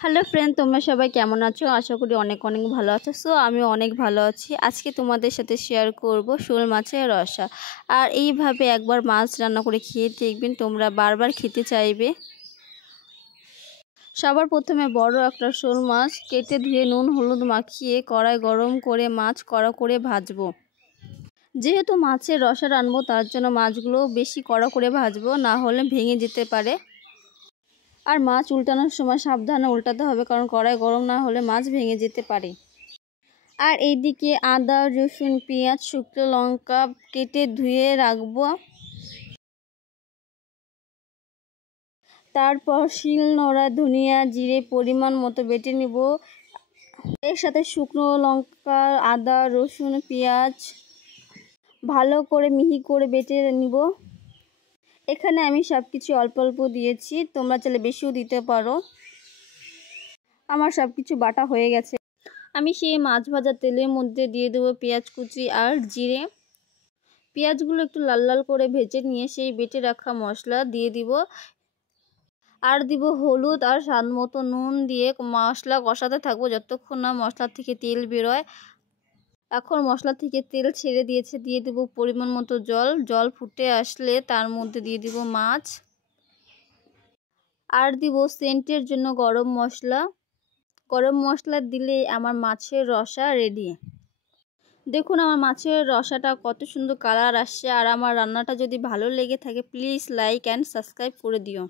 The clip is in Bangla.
হ্যালো ফ্রেন্ড, তোমরা সবাই কেমন আছো? আশা করি অনেক অনেক ভালো আছো। সো আমি অনেক ভালো আছি। আজকে তোমাদের সাথে শেয়ার করব শোল মাছের রসা। আর এইভাবে একবার মাছ রান্না করে খেয়ে দেখবেন, তোমরা বারবার খেতে চাইবে। সবার প্রথমে বড় একটা শোল মাছ কেটে ধুয়ে নুন হলুদ মাখিয়ে কড়াই গরম করে মাছ কড়া করে ভাজবো। যেহেতু মাছের রসা রানবো, তার জন্য মাছগুলো বেশি কড়া করে ভাজবো, না হলে ভেঙে যেতে পারে। আর মাছ উল্টানোর সময় সাবধানে উল্টাতে হবে, কারণ কড়াই গরম না হলে মাছ ভেঙে যেতে পারে। আর এইদিকে আদা রসুন পেঁয়াজ শুকনো লঙ্কা কেটে ধুয়ে রাখবো। তারপর শিল নোড়া ধনিয়া জিরে পরিমাণ মতো বেটে নিব। এর সাথে শুকনো লঙ্কা আদা রসুন পেঁয়াজ ভালো করে মিহি করে বেটে নিব। এখানে আমি সব কিছু অল্প অল্প দিয়েছি, তোমরা চাইলে বেশিও দিতে পারো। আমার সব কিছু বাটা হয়ে গেছে। আমি সেই মাছ ভাজা তেলের মধ্যে দিয়ে দেবো পেঁয়াজ কুচি আর জিরে। পেঁয়াজগুলো একটু লাল লাল করে ভেজে নিয়ে সেই বেটে রাখা মশলা দিয়ে দিব। আর দিব হলুদ আর স্বাদ মতো নুন দিয়ে মশলা কষাতে থাকবো যতক্ষণ না মশলা থেকে তেল বেরোয়। এখন মশলা থেকে তেল ছেড়ে দিয়েছে, দিয়ে দেব পরিমাণ মতো জল। জল ফুটে আসলে তার মধ্যে দিয়ে দিব মাছ। আর দিব সেন্টের জন্য গরম মশলা। গরম মশলা দিলে আমার মাছের রসা রেডি। দেখুন আমার মাছের রসাটা কত সুন্দর কালার আসছে। আর আমার রান্নাটা যদি ভালো লেগে থাকে, প্লিজ লাইক অ্যান্ড সাবস্ক্রাইব করে দিও।